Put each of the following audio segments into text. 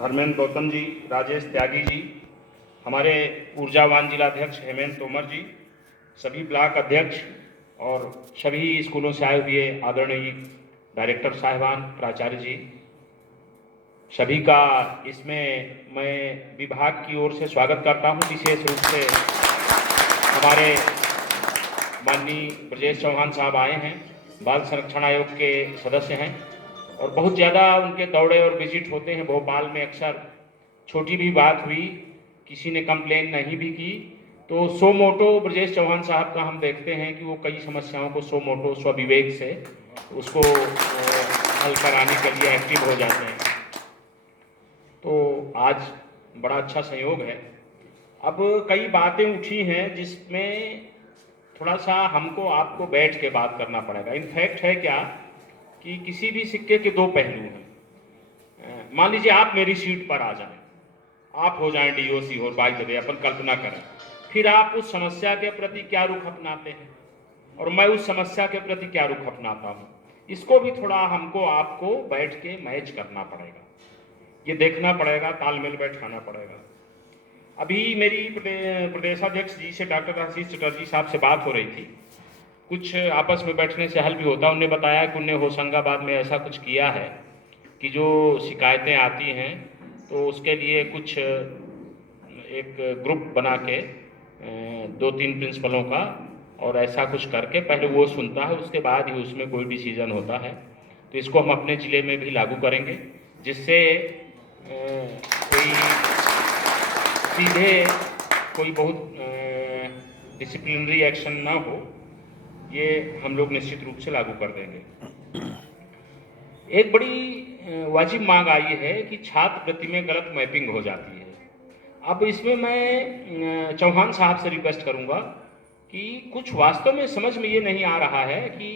धर्मेंद्र गौतम जी, राजेश त्यागी जी, हमारे ऊर्जावान जिलाध्यक्ष हेमंत तोमर जी, सभी ब्लॉक अध्यक्ष और सभी स्कूलों से आए हुए आदरणीय डायरेक्टर साहिबान, प्राचार्य जी, सभी का इसमें मैं विभाग की ओर से स्वागत करता हूं। विशेष रूप से हमारे माननीय ब्रजेश चौहान साहब आए हैं, बाल संरक्षण आयोग के सदस्य हैं और बहुत ज़्यादा उनके दौरे और विजिट होते हैं भोपाल में। अक्सर छोटी भी बात हुई, किसी ने कंप्लेन नहीं भी की तो सो मोटो ब्रजेश चौहान साहब का हम देखते हैं कि वो कई समस्याओं को सो मोटो स्वविवेक से उसको हल कराने के लिए एक्टिव हो जाते हैं। तो आज बड़ा अच्छा संयोग है। अब कई बातें उठी हैं जिसमें थोड़ा सा हमको आपको बैठ के बात करना पड़ेगा। इनफैक्ट है क्या कि किसी भी सिक्के के दो पहलू हैं। मान लीजिए आप मेरी सीट पर आ जाएं, आप हो जाएं डीओसी और बाय द वे अपन कल्पना करें, फिर आप उस समस्या के प्रति क्या रुख अपनाते हैं और मैं उस समस्या के प्रति क्या रुख अपनाता हूं, इसको भी थोड़ा हमको आपको बैठ के मैच करना पड़ेगा, ये देखना पड़ेगा, तालमेल बैठाना पड़ेगा। अभी मेरी प्रदेशाध्यक्ष जी से, डॉक्टर आशीष चटर्जी साहब से बात हो रही थी, कुछ आपस में बैठने से हल भी होता। उन्होंने बताया कि उन्होंने होशंगाबाद में ऐसा कुछ किया है कि जो शिकायतें आती हैं तो उसके लिए कुछ एक ग्रुप बना के 2-3 प्रिंसिपलों का और ऐसा कुछ करके पहले वो सुनता है, उसके बाद ही उसमें कोई डिसीजन होता है। तो इसको हम अपने ज़िले में भी लागू करेंगे, जिससे कोई सीधे कोई बहुत डिसिप्लिनरी एक्शन ना हो, ये हम लोग निश्चित रूप से लागू कर देंगे। एक बड़ी वाजिब मांग आई है कि छात्रवृत्ति में गलत मैपिंग हो जाती है। अब इसमें मैं चौहान साहब से रिक्वेस्ट करूंगा कि कुछ वास्तव में समझ में ये नहीं आ रहा है कि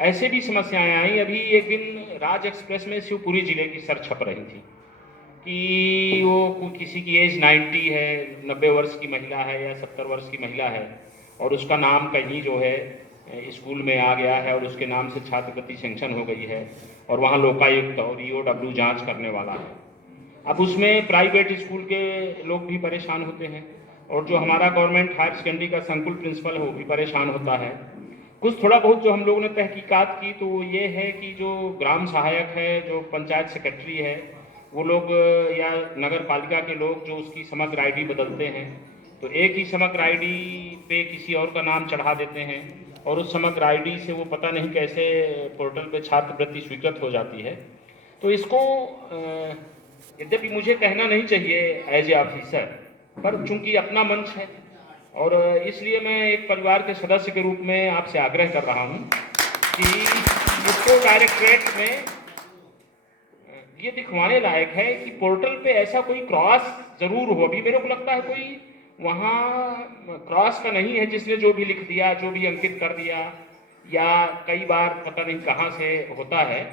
ऐसे भी समस्याएं आई। अभी एक दिन राज एक्सप्रेस में शिवपुरी जिले की सर छप रही थी कि वो किसी की एज 90 है, 90 वर्ष की महिला है या 70 वर्ष की महिला है और उसका नाम कहीं जो है स्कूल में आ गया है और उसके नाम से छात्रवृत्ति सेंक्शन हो गई है और वहाँ लोकायुक्त और ईओडब्ल्यू जांच करने वाला है। अब उसमें प्राइवेट स्कूल के लोग भी परेशान होते हैं और जो हमारा गवर्नमेंट हायर सेकेंडरी का संकुल प्रिंसिपल है वो भी परेशान होता है। कुछ थोड़ा बहुत जो हम लोगों ने तहकीकात की तो ये है कि जो ग्राम सहायक है, जो पंचायत सेक्रेटरी है, वो लोग या नगर पालिका के लोग जो उसकी समग्र आईडी बदलते हैं तो एक ही समग्र आईडी पे किसी और का नाम चढ़ा देते हैं और उस समग्र आईडी से वो पता नहीं कैसे पोर्टल पे छात्रवृत्ति स्वीकृत हो जाती है। तो इसको यद्यपि मुझे कहना नहीं चाहिए एज ए ऑफिसर, पर चूंकि अपना मंच है और इसलिए मैं एक परिवार के सदस्य के रूप में आपसे आग्रह कर रहा हूं कि इसको डायरेक्टरेट में ये दिखवाने लायक है कि पोर्टल पे ऐसा कोई क्रॉस जरूर हो। अभी मेरे को लगता है कोई वहाँ क्रॉस का नहीं है, जिसने जो भी लिख दिया, जो भी अंकित कर दिया, या कई बार पता नहीं कहाँ से होता है।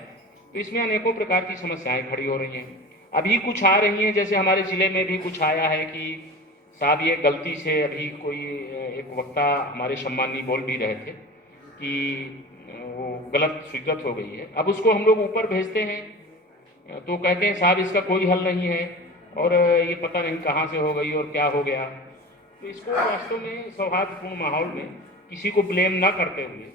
तो इसमें अनेकों प्रकार की समस्याएं खड़ी हो रही हैं। अभी कुछ आ रही हैं, जैसे हमारे जिले में भी कुछ आया है कि साहब ये गलती से, अभी कोई एक वक्ता हमारे सम्मानी बोल भी रहे थे कि वो गलत स्वीकृत हो गई है। अब उसको हम लोग ऊपर भेजते हैं तो कहते हैं साहब इसका कोई हल नहीं है और ये पता नहीं कहाँ से हो गई और क्या हो गया। तो इसको वास्तव में सौहार्दपूर्ण माहौल में किसी को ब्लेम ना करते हुए,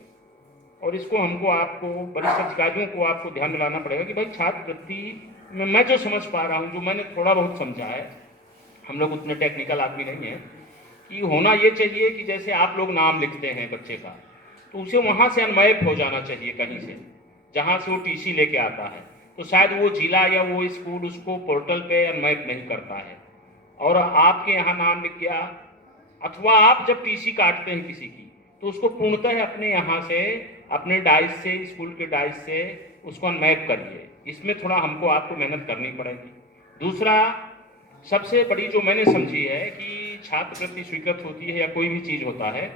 और इसको हमको आपको वरिष्ठ अधिकारियों को आपको ध्यान दिलाना पड़ेगा कि भाई छात्रवृत्ति में मैं जो समझ पा रहा हूँ, जो मैंने थोड़ा बहुत समझा है, हम लोग उतने टेक्निकल आदमी नहीं है, कि होना ये चाहिए कि जैसे आप लोग नाम लिखते हैं बच्चे का तो उसे वहाँ से अनमैप हो जाना चाहिए कहीं से, जहाँ से वो टीसी लेके आता है। तो शायद वो जिला या वो स्कूल उसको पोर्टल पे अनमैप नहीं करता है और आपके यहाँ नाम लिख गया, अथवा आप जब टीसी काटते हैं किसी की तो उसको पूर्णतः अपने यहाँ से, अपने डाइस से, स्कूल के डाइस से उसको अनमैप करिए। इसमें थोड़ा हमको आपको मेहनत करनी पड़ेगी। दूसरा, सबसे बड़ी जो मैंने समझी है कि छात्रवृत्ति स्वीकृत होती है या कोई भी चीज़ होता है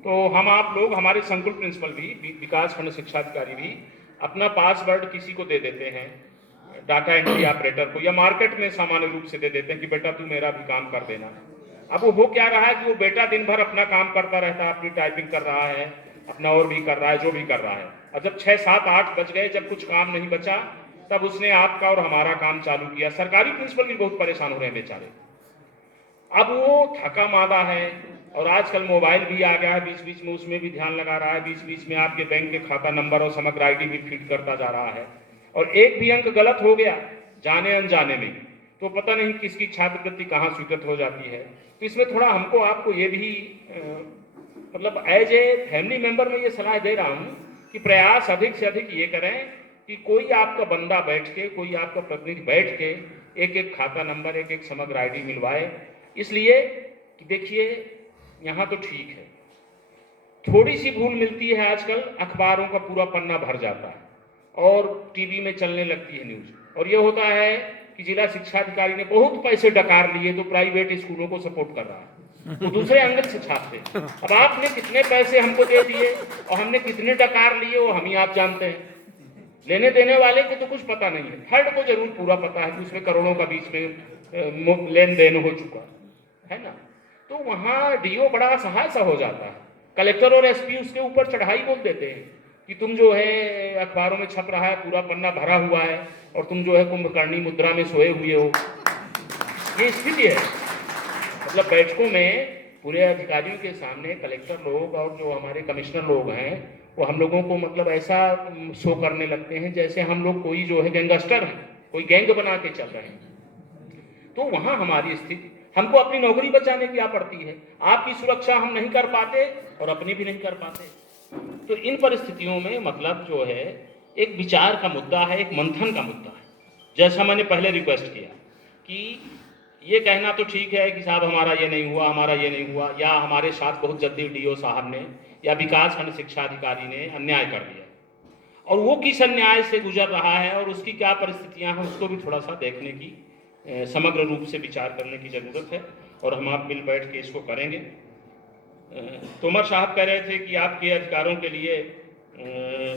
तो हम आप लोग, हमारे संकुल प्रिंसिपल भी, विकास खंड शिक्षा अधिकारी भी अपना पासवर्ड किसी को दे देते हैं, डाटा एंट्री ऑपरेटर को, या मार्केट में सामान्य रूप से दे देते हैं कि बेटा तू मेरा भी काम कर देना। अब वो हो क्या रहा है कि वो बेटा दिन भर अपना काम करता रहता है, अपनी टाइपिंग कर रहा है, अपना और भी कर रहा है, जो भी कर रहा है, और जब 6, 7, 8 बज गए, जब कुछ काम नहीं बचा तब उसने आपका और हमारा काम चालू किया। सरकारी प्रिंसिपल भी बहुत परेशान हो रहे हैं बेचारे। अब वो थका मादा है और आजकल मोबाइल भी आ गया है, बीच बीच में उसमें भी ध्यान लगा रहा है, बीच बीच में आपके बैंक के खाता नंबर और समग्र आईडी भी फीड करता जा रहा है। और एक भी अंक गलत हो गया जाने अनजाने में तो पता नहीं किसकी छात्रवृत्ति कहाँ स्वीकृत हो जाती है। तो इसमें थोड़ा हमको आपको ये भी मतलब एज ए फैमिली मेंबर में ये सलाह दे रहा हूँ कि प्रयास अधिक से अधिक ये करें कि कोई आपका बंदा बैठ के, कोई आपका प्रतिनिधि बैठ के एक एक खाता नंबर, एक एक समग्र आईडी मिलवाए। इसलिए कि देखिए यहाँ तो ठीक है, थोड़ी सी भूल मिलती है आजकल अखबारों का पूरा पन्ना भर जाता है और टीवी में चलने लगती है न्यूज। और ये होता है कि जिला शिक्षा अधिकारी ने बहुत पैसे डकार लिए तो प्राइवेट स्कूलों को सपोर्ट कर रहा है, वो दूसरे एंगल से छापते। अब आपने कितने पैसे हमको दे दिए और हमने कितने डकार लिए वो हम ही आप जानते हैं। लेने देने वाले को तो कुछ पता नहीं है, थर्ड को जरूर पूरा पता है कि उसमें करोड़ों का बीच में लेन देन हो चुका है ना। तो वहाँ डीओ बड़ा असहाय सा हो जाता है, कलेक्टर और एसपी उसके ऊपर चढ़ाई बोल देते हैं कि तुम जो है अखबारों में छप रहा है, पूरा पन्ना भरा हुआ है और तुम जो है कुंभकर्णी मुद्रा में सोए हुए हो। ये स्थिति है। मतलब बैठकों में पूरे अधिकारियों के सामने कलेक्टर लोग और जो हमारे कमिश्नर लोग हैं वो हम लोगों को मतलब ऐसा शो करने लगते हैं जैसे हम लोग कोई जो है गैंगस्टर हैं, कोई गैंग बना के चल रहे हैं। तो वहाँ हमारी स्थिति, हमको अपनी नौकरी बचाने की आ पड़ती है, आपकी सुरक्षा हम नहीं कर पाते और अपनी भी नहीं कर पाते। तो इन परिस्थितियों में मतलब जो है एक विचार का मुद्दा है, एक मंथन का मुद्दा है। जैसा मैंने पहले रिक्वेस्ट किया कि ये कहना तो ठीक है कि साहब हमारा ये नहीं हुआ, हमारा ये नहीं हुआ, या हमारे साथ बहुत जल्दी डीओ साहब ने या विकास खंड शिक्षा अधिकारी ने अन्याय कर दिया और वो किस अन्याय से गुजर रहा है और उसकी क्या परिस्थितियां हैं उसको भी थोड़ा सा देखने की समग्र रूप से विचार करने की ज़रूरत है और हम आप मिल बैठ के इसको करेंगे। तोमर साहब कह रहे थे कि आपके अधिकारों के लिए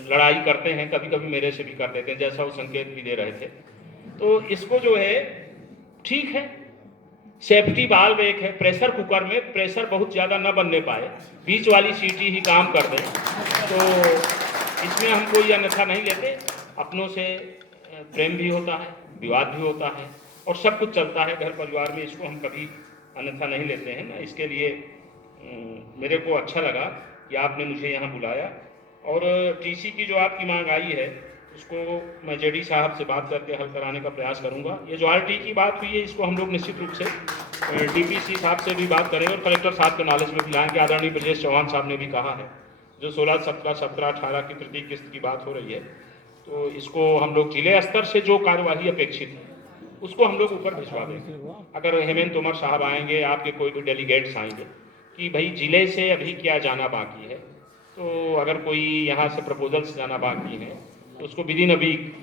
लड़ाई करते हैं, कभी कभी मेरे से भी कर देते हैं, जैसा वो संकेत भी दे रहे थे। तो इसको जो है ठीक है, सेफ्टी वाल्व एक है, प्रेशर कुकर में प्रेशर बहुत ज़्यादा न बनने पाए, बीच वाली सीटी ही काम कर दे, तो इसमें हम कोई अन्यथा नहीं लेते। अपनों से प्रेम भी होता है, विवाद भी होता है और सब कुछ चलता है घर परिवार में, इसको हम कभी अन्यथा नहीं लेते हैं ना। इसके लिए मेरे को अच्छा लगा कि आपने मुझे यहाँ बुलाया और टीसी की जो आपकी मांग आई है उसको मैं जेडी साहब से बात करके हल कराने का प्रयास करूँगा। ये जो आरटी की बात हुई है इसको हम लोग निश्चित रूप से डीपीसी साहब से भी बात करेंगे और कलेक्टर साहब के नॉलेज में भी लाएंगे। आदरणीय ब्रजेश चौहान साहब ने भी कहा है जो 16, 17, 17, 18 की तृतीय किस्त की बात हो रही है, तो इसको हम लोग जिले स्तर से जो कार्यवाही अपेक्षित है उसको हम लोग ऊपर भिजवा देंगे। अगर हेमंत तोमर साहब आएंगे, आपके कोई भी डेलीगेट्स आएंगे कि भाई जिले से अभी क्या जाना बाकी है, तो अगर कोई यहाँ से प्रपोजल्स जाना बाकी है तो उसको विदिन अ वीक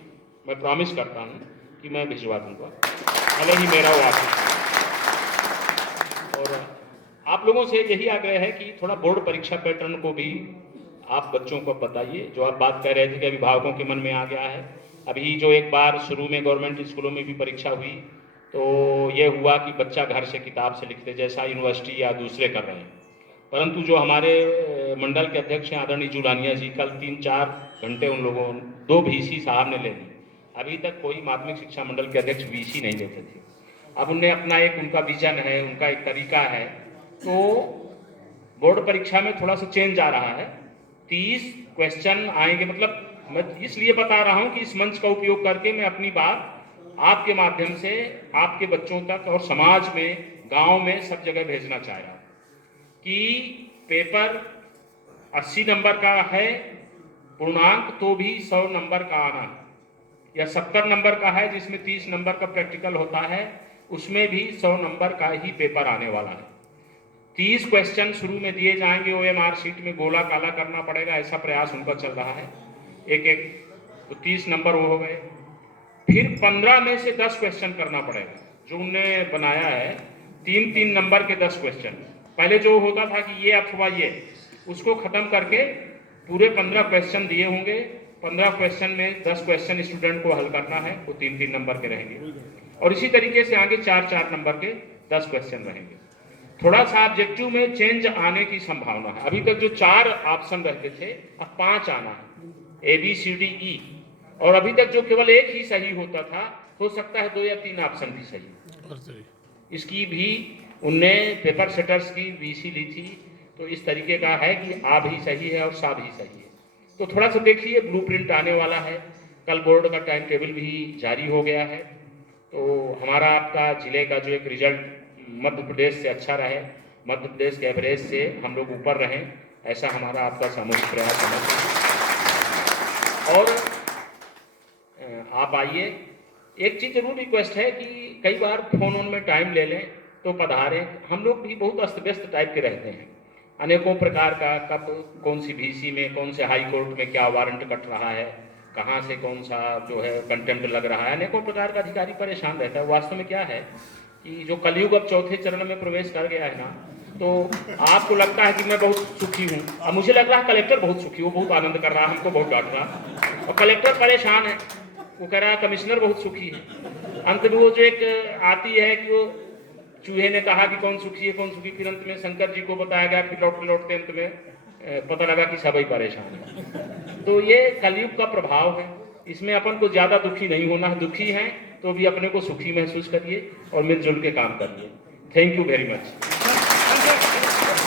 मैं प्रॉमिस करता हूँ कि मैं भिजवा दूंगा, भले ही मेरा वो ऑफिस। और आप लोगों से यही आग्रह है कि थोड़ा बोर्ड परीक्षा पैटर्न को भी आप बच्चों को बताइए। जो आप बात कर रहे थे कि अभिभावकों के मन में आ गया है, अभी जो एक बार शुरू में गवर्नमेंट स्कूलों में भी परीक्षा हुई तो ये हुआ कि बच्चा घर से किताब से लिखते जैसा यूनिवर्सिटी या दूसरे कर रहे हैं, परंतु जो हमारे मंडल के अध्यक्ष हैं आदरणीय जुलानिया जी, कल 3-4 घंटे उन लोगों 2 VC साहब ने ले ली। अभी तक कोई माध्यमिक शिक्षा मंडल के अध्यक्ष VC नहीं लेते थे। अब उनने अपना एक उनका विजन है, उनका एक तरीका है, तो बोर्ड परीक्षा में थोड़ा सा चेंज आ रहा है। 30 क्वेश्चन आएंगे। मतलब मैं इसलिए बता रहा हूँ कि इस मंच का उपयोग करके मैं अपनी बात आपके माध्यम से आपके बच्चों तक और समाज में, गांव में, सब जगह भेजना चाह रहा हूँ कि पेपर 80 नंबर का है पूर्णांक तो भी 100 नंबर का आना, या 70 नंबर का है जिसमें 30 नंबर का प्रैक्टिकल होता है, उसमें भी 100 नंबर का ही पेपर आने वाला है। 30 क्वेश्चन शुरू में दिए जाएंगे, OMR शीट में गोला काला करना पड़ेगा, ऐसा प्रयास उनका चल रहा है एक एक, तो 30 नंबर वो हो गए। फिर 15 में से 10 क्वेश्चन करना पड़ेगा, जो उनने बनाया है 3-3 नंबर के 10 क्वेश्चन। पहले जो होता था कि ये अथवा ये, उसको खत्म करके पूरे 15 क्वेश्चन दिए होंगे। 15 क्वेश्चन में 10 क्वेश्चन स्टूडेंट को हल करना है, वो 3-3 नंबर के रहेंगे और इसी तरीके से आगे 4-4 नंबर के 10 क्वेश्चन रहेंगे। थोड़ा सा ऑब्जेक्टिव में चेंज आने की संभावना है। अभी तक जो 4 ऑप्शन रहते थे अब 5 आना है, ABCDE, और अभी तक जो केवल एक ही सही होता था, हो सकता है 2 या 3 ऑप्शन भी सही। इसकी भी उनने पेपर सेटर्स की वीसी ली थी, तो इस तरीके का है कि आ भी सही है और सा भी सही है। तो थोड़ा सा देखिए, ब्लूप्रिंट आने वाला है, कल बोर्ड का टाइम टेबल भी जारी हो गया है। तो हमारा आपका जिले का जो एक रिजल्ट मध्य प्रदेश से अच्छा रहे, मध्य प्रदेश के एवरेज से हम लोग ऊपर रहें, ऐसा हमारा आपका सामूहिक प्रयास है। और आप आइए। एक चीज़ जरूर रिक्वेस्ट है कि कई बार फोन में टाइम ले लें तो पधारें। हम लोग भी बहुत अस्त व्यस्त टाइप के रहते हैं, अनेकों प्रकार का, कब कौन सी VC में, कौन से हाई कोर्ट में क्या वारंट कट रहा है, कहाँ से कौन सा जो है कंटेम्प्ट लग रहा है, अनेकों प्रकार का अधिकारी परेशान रहता है। वास्तव में क्या है कि जो कलयुग अब चौथे चरण में प्रवेश कर गया है ना, तो आपको लगता है कि मैं बहुत सुखी हूँ, अब मुझे लग रहा है कलेक्टर बहुत सुखी, वो बहुत आनंद कर रहा है, हमको बहुत डांट रहा, और कलेक्टर परेशान है, वो कह रहा है कमिश्नर बहुत सुखी है। अंत में वो जो एक आती है कि वो चूहे ने कहा कि कौन सुखी है कौन सुखी, फिर अंत में शंकर जी को बताया गया, फिर लौटते लौटते अंत में पता लगा कि सभी परेशान है। तो ये कलयुग का प्रभाव है, इसमें अपन को ज्यादा दुखी नहीं होना है, दुखी हैं तो भी अपने को सुखी महसूस करिए और मिलजुल के काम करिए। Thank you very much.